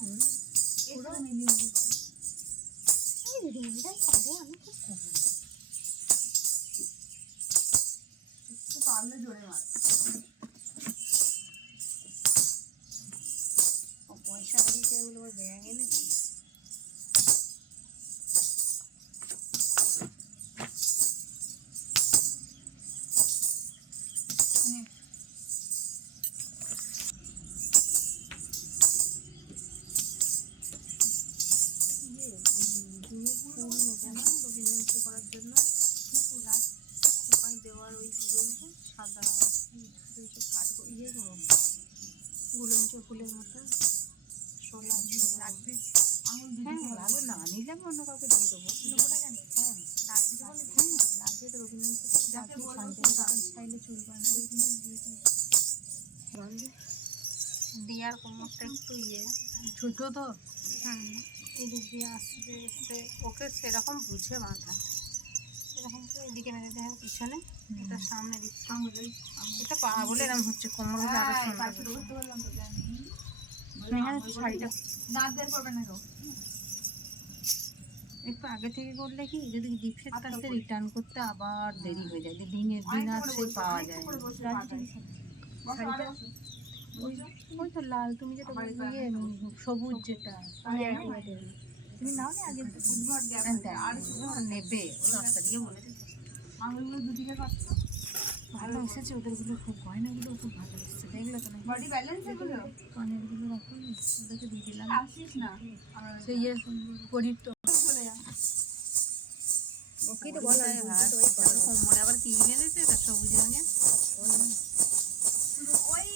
পুরো মিলিয়ে এই রিলটাই করে আমি খুব কমন একটু পারলে জোরে মার পয়সা দিতে এগুলো ব্যাগ এনেছি করার জন্য খোপায় দেওয়ার ওই ইয়েগুলো সাদা কাঠগুলো ইয়েগুলো গুলঞ্চ ফুলের মতো শোলা লাগবে হ্যাঁ লাগবে না নিলে আমি অন্য কাউকে দিয়ে দেবো হ্যাঁ লাগবে তো রবীন্দ্রনাথ স্টাইলে চুল বাঁধবে দিয়ার কোমরটা একটু ইয়ে ছোটো তো এদিক দিয়ে আসতে এসে ওকে সেরকম বুঝে বাঁধা এরকম তো এদিকে মেরে দেয় পিছনে এটা সামনে দিচ্ছে এটা পা বলে এরকম হচ্ছে কোমর বলে আরো শাড়িটা দাঁত বের করবে না একটু আগে থেকে করলে কি যদি ডিফেক্ট আসে রিটার্ন করতে আবার দেরি হয়ে যায় দিনের দিন আর সে পাওয়া যায় শাড়িটা ওই তো লাল তুমি যেটা ইয়ে সবুজ যেটা তুমি নাও না আগে নেবে ওই রাস্তা দিয়ে বলে আঙুলগুলো দুদিকে কাটছো ভালো এসেছে ওদেরগুলো খুব গয়নাগুলো খুব ভালো এসেছে দেখলে তো বডি ব্যালেন্স এগুলো কানেরগুলো রাখো ওদেরকে দিয়ে দিলাম আসিস না সেই ইয়ে করি তো চলে যা ওকে তো বলা কোমরে আবার কি এনেছে এটা সবুজ রঙের ওই